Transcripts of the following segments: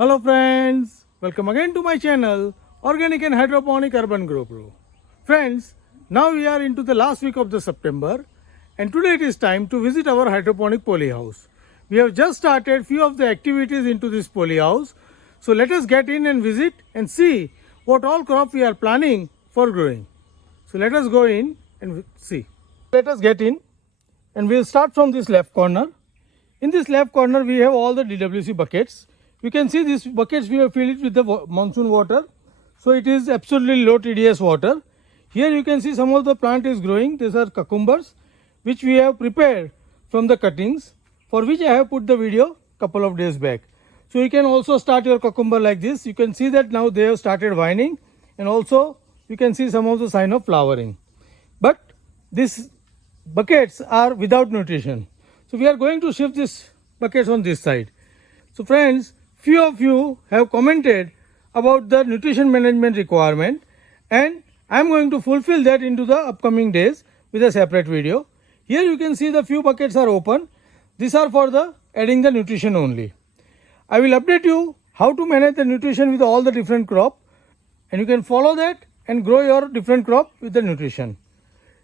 Hello friends, welcome again to my channel Organic and Hydroponic Urban Grow Pro. Friends, now we are into the last week of the September and today it is time to visit our hydroponic polyhouse. We have just started few of the activities into this polyhouse. So let us get in and visit and see what all crop we are planning for growing. So let us go in and see. Let us get in and we'll start from this left corner. In this left corner we have all the DWC buckets. You can see these buckets we have filled it with the monsoon water. So it is absolutely low TDS water. Here you can see some of the plant is growing. These are cucumbers which we have prepared from the cuttings, for which I have put the video couple of days back. So you can also start your cucumber like this. You can see that now they have started vining and also you can see some of the sign of flowering. But these buckets are without nutrition. So we are going to shift these buckets on this side. So friends, few of you have commented about the nutrition management requirement and I am going to fulfill that into the upcoming days with a separate video. Here you can see the few buckets are open. These are for the adding the nutrition only. I will update you how to manage the nutrition with all the different crop and you can follow that and grow your different crop with the nutrition.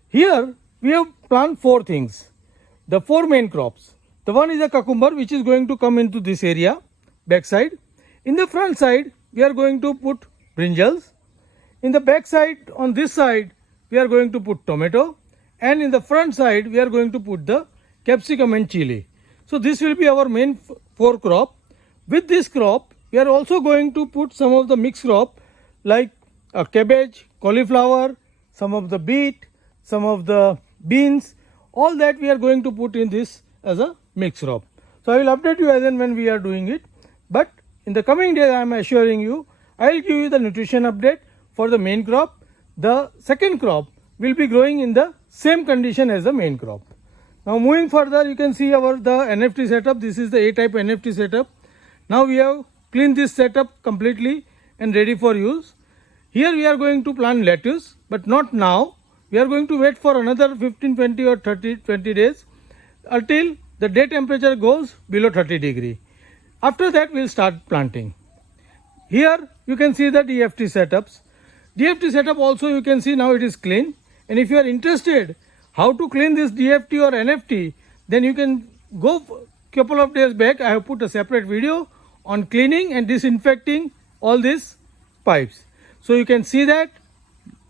Here we have planned four things. The four main crops. The one is a cucumber which is going to come into this area, back side. In the front side, we are going to put brinjals. In the back side, on this side, we are going to put tomato. And in the front side, we are going to put the capsicum and chili. So this will be our main four crop. With this crop, we are also going to put some of the mixed crop like a cabbage, cauliflower, some of the beet, some of the beans. All that we are going to put in this as a mixed crop. So I will update you as and when we are doing it. But in the coming days, I am assuring you, I will give you the nutrition update for the main crop. The second crop will be growing in the same condition as the main crop. Now moving further, you can see the NFT setup. This is the A-type NFT setup. Now we have cleaned this setup completely and ready for use. Here we are going to plant lettuce, but not now. We are going to wait for another 15, 20 or 20 days until the day temperature goes below 30 degree. After that, we will start planting. Here you can see the DFT setups. DFT setup also you can see now it is clean. And if you are interested how to clean this DFT or NFT, then you can go couple of days back. I have put a separate video on cleaning and disinfecting all these pipes. So you can see that.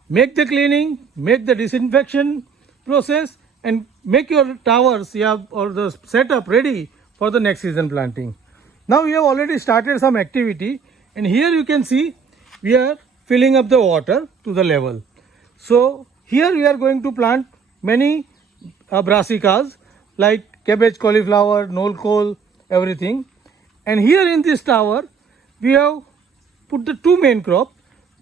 Make the cleaning, make the disinfection process and make your towers or the setup ready for the next season planting. Now we have already started some activity and here you can see we are filling up the water to the level. So here we are going to plant many brassicas like cabbage, cauliflower, nolcol, everything. And here in this tower we have put the two main crop.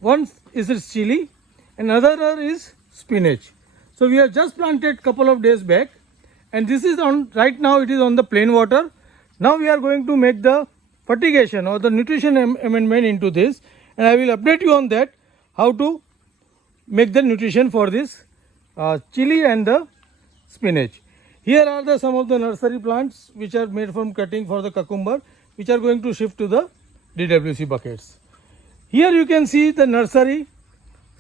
One is chili and another is spinach. So we have just planted couple of days back and this is on right now it is on the plain water. Now we are going to make the fertigation or the nutrition amendment into this and I will update you on that how to make the nutrition for this chili and the spinach. Here are some of the nursery plants which are made from cutting for the cucumber which are going to shift to the DWC buckets. Here you can see the nursery.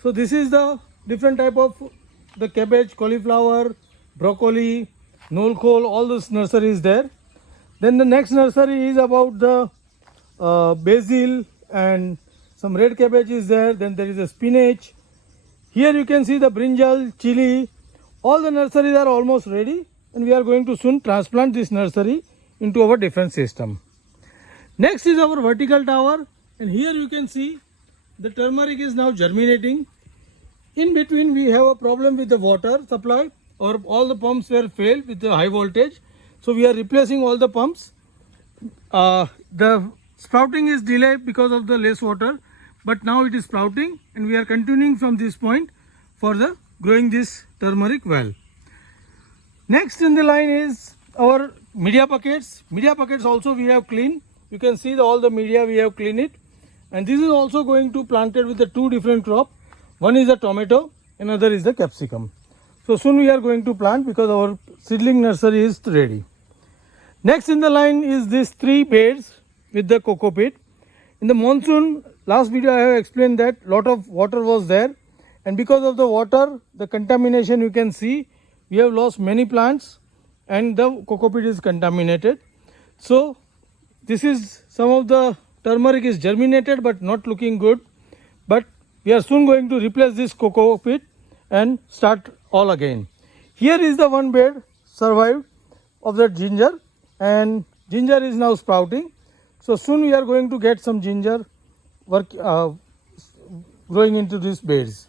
So this is the different type of the cabbage, cauliflower, broccoli, nolcol, all this nursery is there. Then the next nursery is about the basil and some red cabbage is there. Then there is a spinach. Here you can see the brinjal, chili. All the nurseries are almost ready and we are going to soon transplant this nursery into our different system. Next is our vertical tower and here you can see the turmeric is now germinating. In between we have a problem with the water supply or all the pumps were failed with the high voltage. So we are replacing all the pumps. The sprouting is delayed because of the less water but now it is sprouting and we are continuing from this point for the growing this turmeric well. Next in the line is our media buckets. Media buckets also we have cleaned. You can see all the media we have cleaned it and this is also going to planted with the two different crop. One is the tomato, another is the capsicum. So soon we are going to plant because our seedling nursery is ready. Next in the line is these three beds with the coco pit. In the monsoon, last video I have explained that lot of water was there, and because of the water, the contamination you can see, we have lost many plants and the coco peat is contaminated. So this is some of the turmeric is germinated but not looking good, but we are soon going to replace this coco peat and start all again. Here is the one bed survived of that ginger, and ginger is now sprouting. So soon we are going to get some ginger growing into these beds.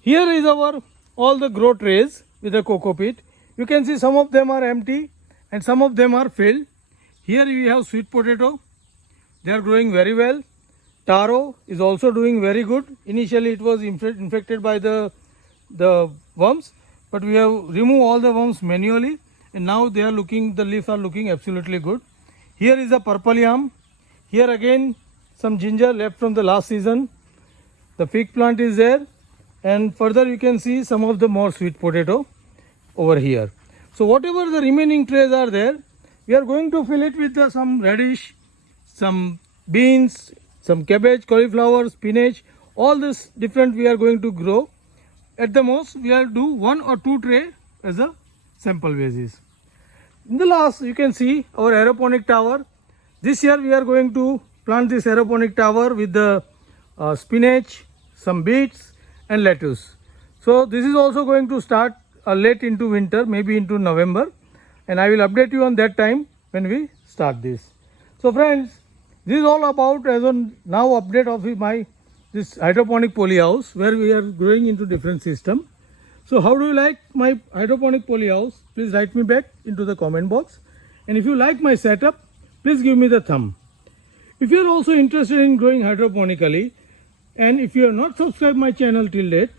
Here is our all the grow trays with the coco peat. You can see some of them are empty and some of them are filled. Here we have sweet potato. They are growing very well. Taro is also doing very good. Initially it was infected by the worms, but we have removed all the worms manually, and now they are looking, the leaves are looking absolutely good. Here is the purple yam. Here again some ginger left from the last season. The fig plant is there, and further you can see some of the more sweet potato over here. So whatever the remaining trays are there, we are going to fill it with some radish, some beans, some cabbage, cauliflower, spinach, all this different we are going to grow. At the most we will do 1 or 2 tray as a sample basis. In the last you can see our aeroponic tower. This year we are going to plant this aeroponic tower with the spinach, some beets and lettuce. So this is also going to start late into winter, maybe into November, and I will update you on that time when we start this. So friends, this is all about as on now update of this hydroponic poly house where we are growing into different system. So how do you like my hydroponic poly house? Please write me back into the comment box, and if you like my setup, please give me the thumb. If you are also interested in growing hydroponically, and if you have not subscribed my channel till date,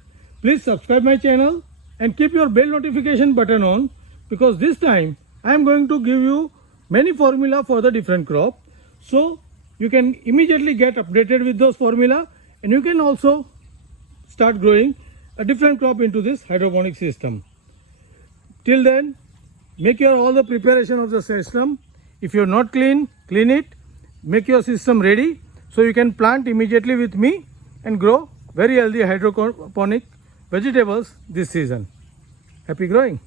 please subscribe my channel and keep your bell notification button on, because this time I am going to give you many formula for the different crop, so you can immediately get updated with those formula, and you can also start growing a different crop into this hydroponic system. Till then, make your all the preparation of the system. If you are not clean it, make your system ready so you can plant immediately with me and grow very healthy hydroponic vegetables this season. Happy growing!